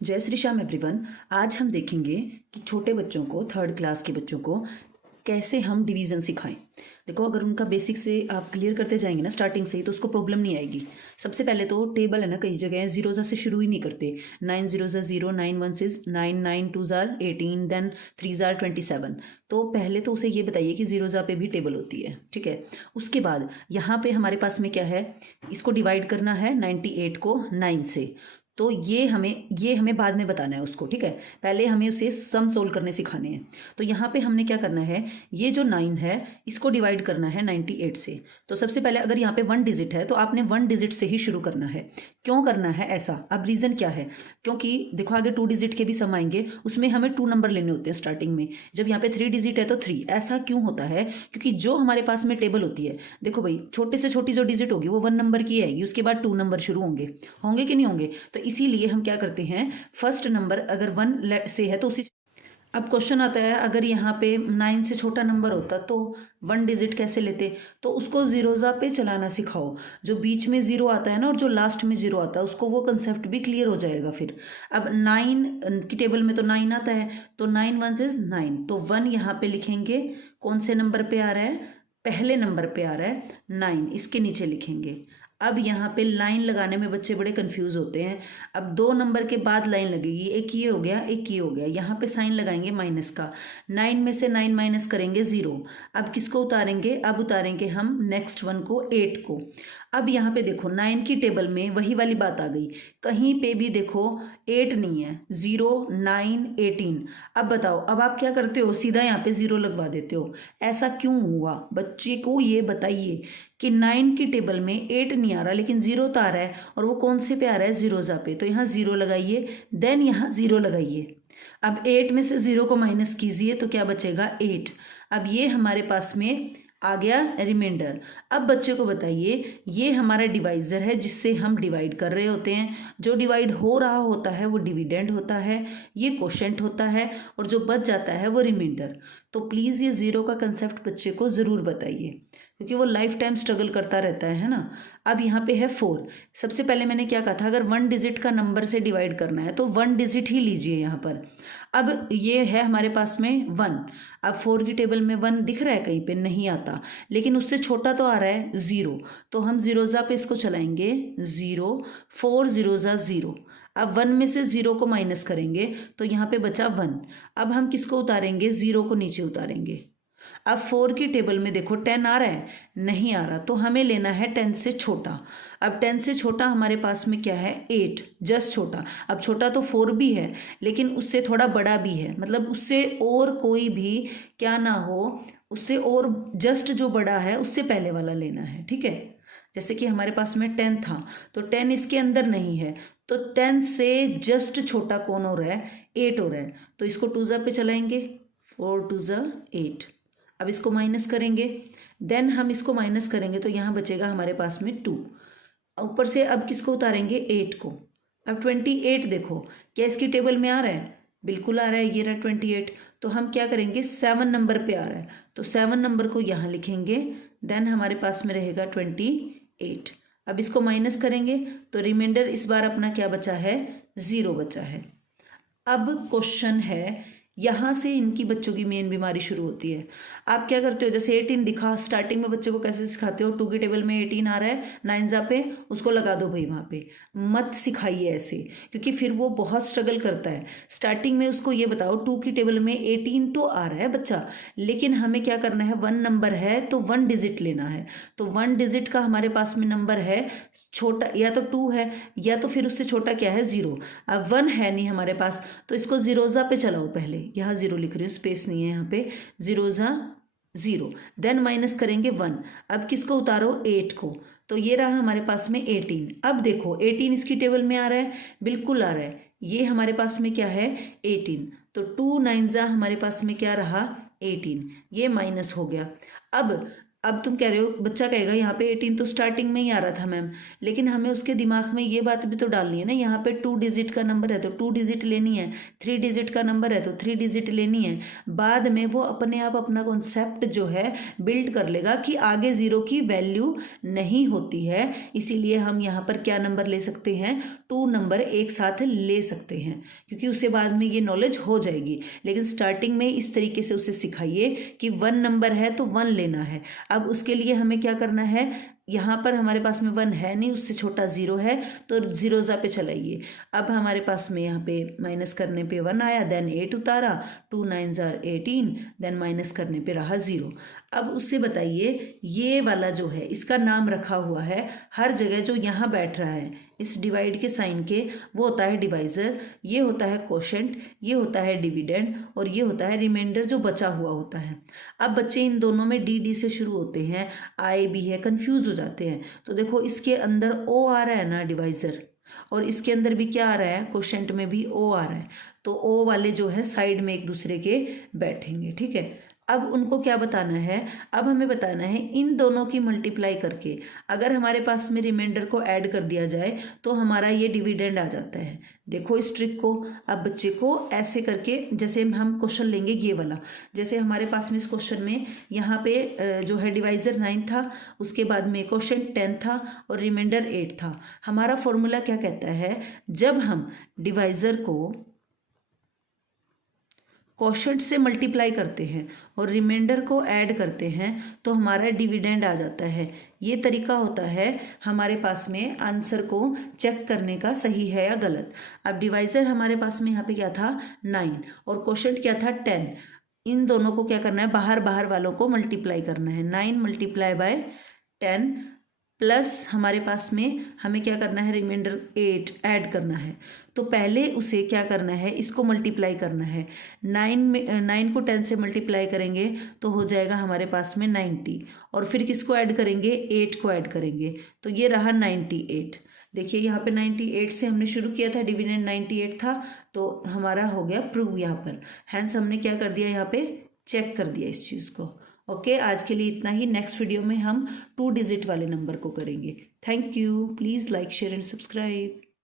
जय श्री श्याम एवरीवन। आज हम देखेंगे कि छोटे बच्चों को, थर्ड क्लास के बच्चों को कैसे हम डिवीज़न सिखाएं। देखो, अगर उनका बेसिक से आप क्लियर करते जाएंगे ना स्टार्टिंग से ही, तो उसको प्रॉब्लम नहीं आएगी। सबसे पहले तो टेबल है ना, कई जगह जीरो से शुरू ही नहीं करते। 9 0 0, 9 1 9, 9 2 18, देन 3 27। तो पहले तो उसे ये बताइए कि जीरो पे भी टेबल होती है, ठीक है। उसके बाद यहाँ पे हमारे पास में क्या है, इसको डिवाइड करना है 98 को 9 से। तो ये हमें बाद में बताना है उसको, ठीक है। पहले हमें उसे सम सोल्व करने सिखाने हैं। तो यहाँ पे हमने क्या करना है, ये जो 9 है इसको डिवाइड करना है 98 से। तो सबसे पहले अगर यहाँ पे 1 डिजिट है तो आपने 1 डिजिट से ही शुरू करना है। क्यों करना है ऐसा, अब रीज़न क्या है, क्योंकि देखो आगे 2 डिजिट के भी सम आएंगे, उसमें हमें 2 नंबर लेने होते हैं स्टार्टिंग में। जब यहाँ पे 3 डिजिट है तो 3। ऐसा क्यों होता है, क्योंकि जो हमारे पास में टेबल होती है, देखो भाई, छोटे से छोटी जो डिजिट होगी वो 1 नंबर की आएगी, उसके बाद 2 नंबर शुरू होंगे, होंगे कि नहीं होंगे। तो इसीलिए हम क्या करते हैं, फर्स्ट नंबर अगर 1 से है तो उसी। अब क्वेश्चन आता है, अगर यहाँ पे 9 से छोटा नंबर होता तो 1 डिजिट कैसे लेते। तो उसको जीरोजा पे चलाना सिखाओ। जो बीच में जीरो आता है ना और जो लास्ट में जीरो आता है, उसको वो कंसेप्ट भी क्लियर हो जाएगा फिर। अब 9 की टेबल में तो 9 आता है, तो 9 1 इज 9, तो 1 यहाँ पे लिखेंगे। कौन से नंबर पे आ रहा है, पहले नंबर पे आ रहा है 9, इसके नीचे लिखेंगे। अब यहाँ पे लाइन लगाने में बच्चे बड़े कंफ्यूज होते हैं। अब 2 नंबर के बाद लाइन लगेगी, एक ये हो गया, एक ये हो गया, यहाँ पे साइन लगाएंगे माइनस का। 9 में से 9 माइनस करेंगे 0। अब किसको उतारेंगे, अब उतारेंगे हम नेक्स्ट वन को, 8 को। अब यहाँ पे देखो 9 की टेबल में वही वाली बात आ गई, कहीं पे भी देखो 8 नहीं है, 0 9 18। अब बताओ, अब आप क्या करते हो, सीधा यहाँ पे 0 लगवा देते हो। ऐसा क्यों हुआ, बच्चे को ये बताइए कि 9 की टेबल में 8 नहीं आ रहा लेकिन 0 तो आ रहा है, और वो कौन से पे आ रहा है, जीरोजा पे। तो यहाँ 0 लगाइए, देन यहाँ 0 लगाइए। अब 8 में से 0 को माइनस कीजिए तो क्या बचेगा, 8। अब ये हमारे पास में आ गया रिमाइंडर। अब बच्चे को बताइए, ये हमारा डिवाइजर है जिससे हम डिवाइड कर रहे होते हैं। जो डिवाइड हो रहा होता है वो डिविडेंड होता है, ये क्वोशेंट होता है, और जो बच जाता है वो रिमाइंडर। तो प्लीज़ ये 0 का कंसेप्ट बच्चे को ज़रूर बताइए, क्योंकि वो लाइफ टाइम स्ट्रगल करता रहता है ना। अब यहाँ पे है 4। सबसे पहले मैंने क्या कहा था, अगर 1 डिजिट का नंबर से डिवाइड करना है तो 1 डिजिट ही लीजिए यहाँ पर। अब ये है हमारे पास में 1। अब 4 की टेबल में 1 दिख रहा है, कहीं पे नहीं आता, लेकिन उससे छोटा तो आ रहा है 0। तो हम जीरोजा पे इसको चलाएंगे, 0 4 जीरोजा 0। अब 1 में से 0 को माइनस करेंगे तो यहाँ पे बचा 1। अब हम किसको उतारेंगे, 0 को नीचे उतारेंगे। अब 4 की टेबल में देखो 10 आ रहा है, नहीं आ रहा, तो हमें लेना है 10 से छोटा। अब 10 से छोटा हमारे पास में क्या है, 8, जस्ट छोटा। अब छोटा तो 4 भी है, लेकिन उससे थोड़ा बड़ा भी है, मतलब उससे और कोई भी क्या ना हो, उससे और जस्ट जो बड़ा है उससे पहले वाला लेना है, ठीक है। जैसे कि हमारे पास में 10 था, तो 10 इसके अंदर नहीं है, तो 10 से जस्ट छोटा कौन हो रहा है, 8 हो रहा है। तो इसको 2 पे चलाएंगे, 4 2 8। अब इसको माइनस करेंगे, देन हम इसको माइनस करेंगे तो यहाँ बचेगा हमारे पास में 2। ऊपर से अब किसको उतारेंगे, 8 को। अब 28 देखो, क्या इसकी टेबल में आ रहा है, बिल्कुल आ रहा है, ये रहा 28। तो हम क्या करेंगे, 7 नंबर पे आ रहा है, तो 7 नंबर को यहाँ लिखेंगे, देन हमारे पास में रहेगा 28। अब इसको माइनस करेंगे तो रिमाइंडर इस बार अपना क्या बचा है, 0 बचा है। अब क्वेश्चन है, यहाँ से इनकी बच्चों की मेन बीमारी शुरू होती है। आप क्या करते हो, जैसे 18 दिखा, स्टार्टिंग में बच्चे को कैसे सिखाते हो, 2 की टेबल में 18 आ रहा है 9 पे, उसको लगा दो भाई वहाँ पे। मत सिखाइए ऐसे, क्योंकि फिर वो बहुत स्ट्रगल करता है। स्टार्टिंग में उसको ये बताओ, 2 की टेबल में 18 तो आ रहा है बच्चा, लेकिन हमें क्या करना है, 1 नंबर है तो 1 डिजिट लेना है। तो 1 डिजिट का हमारे पास में नंबर है छोटा, या तो 2 है या तो फिर उससे छोटा क्या है, 0। अब 1 है नहीं हमारे पास, तो इसको जीरोजा पे चलाओ। पहले यहाँ 0 लिख रही हूँ, स्पेस नहीं है यहाँ पे, जीरोजा 0, देन माइनस करेंगे 1। अब किसको उतारो, 8 को। तो ये रहा हमारे पास में 18। अब देखो 18 इसकी टेबल में आ रहा है, बिल्कुल आ रहा है, ये हमारे पास में क्या है, 18। तो 2 9 हमारे पास में क्या रहा, 18, ये माइनस हो गया। अब अब तुम कह रहे हो, बच्चा कहेगा यहाँ पे 18 तो स्टार्टिंग में ही आ रहा था मैम, लेकिन हमें उसके दिमाग में ये बात भी तो डालनी है ना, यहाँ पे 2 डिजिट का नंबर है तो 2 डिजिट लेनी है, 3 डिजिट का नंबर है तो 3 डिजिट लेनी है। बाद में वो अपने आप अपना कॉन्सेप्ट जो है बिल्ड कर लेगा कि आगे जीरो की वैल्यू नहीं होती है, इसीलिए हम यहाँ पर क्या नंबर ले सकते हैं, 2 नंबर एक साथ ले सकते हैं, क्योंकि उसे बाद में ये नॉलेज हो जाएगी। लेकिन स्टार्टिंग में इस तरीके से उसे सिखाइए कि 1 नंबर है तो 1 लेना है। अब उसके लिए हमें क्या करना है, यहाँ पर हमारे पास में 1 है नहीं, उससे छोटा 0 है तो जीरोज़ा पे चलाइए। अब हमारे पास में यहाँ पे माइनस करने पे 1 आया, देन 8 उतारा, 2 9 18, देन माइनस करने पे रहा 0। अब उससे बताइए ये वाला जो है इसका नाम रखा हुआ है, हर जगह जो यहाँ बैठ रहा है इस डिवाइड के साइन के, वो होता है डिवाइजर, ये होता है कोशेंट, ये होता है डिविडेंड, और ये होता है रिमाइंडर जो बचा हुआ होता है। अब बच्चे इन दोनों में डी से शुरू होते हैं, आई भी है, कंफ्यूज हो जाते हैं। तो देखो इसके अंदर ओ आ रहा है ना डिवाइजर, और इसके अंदर भी क्या आ रहा है, कोशेंट में भी ओ आ रहा है, तो ओ वाले जो है साइड में एक दूसरे के बैठेंगे, ठीक है। अब उनको क्या बताना है, अब हमें बताना है इन दोनों की मल्टीप्लाई करके अगर हमारे पास में रिमाइंडर को ऐड कर दिया जाए तो हमारा ये डिविडेंड आ जाता है। देखो इस ट्रिक को, अब बच्चे को ऐसे करके, जैसे हम क्वेश्चन लेंगे ये वाला, जैसे हमारे पास में इस क्वेश्चन में यहाँ पे जो है डिवाइजर 9 था, उसके बाद में क्वेश्चन 10 था और रिमाइंडर 8 था। हमारा फॉर्मूला क्या कहता है, जब हम डिवाइजर को क्वोशंट से मल्टीप्लाई करते हैं और रिमाइंडर को ऐड करते हैं तो हमारा डिविडेंड आ जाता है। ये तरीका होता है हमारे पास में आंसर को चेक करने का, सही है या गलत। अब डिवाइजर हमारे पास में यहाँ पे क्या था 9 और क्वोशंट क्या था 10, इन दोनों को क्या करना है, बाहर बाहर वालों को मल्टीप्लाई करना है। 9 मल्टीप्लाई बाय 10 प्लस हमारे पास में हमें क्या करना है, रिमाइंडर 8 ऐड करना है। तो पहले उसे क्या करना है, इसको मल्टीप्लाई करना है। 9 को 10 से मल्टीप्लाई करेंगे तो हो जाएगा हमारे पास में 90, और फिर किसको ऐड करेंगे, 8 को ऐड करेंगे, तो ये रहा 98। देखिए यहाँ पे 98 से हमने शुरू किया था, डिविडेंड 98 था, तो हमारा हो गया प्रूव यहाँ पर। हैंस हमने क्या कर दिया, यहाँ पे चेक कर दिया इस चीज़ को। ओके, आज के लिए इतना ही। नेक्स्ट वीडियो में हम 2 डिजिट वाले नंबर को करेंगे। Thank you. Please like share and subscribe.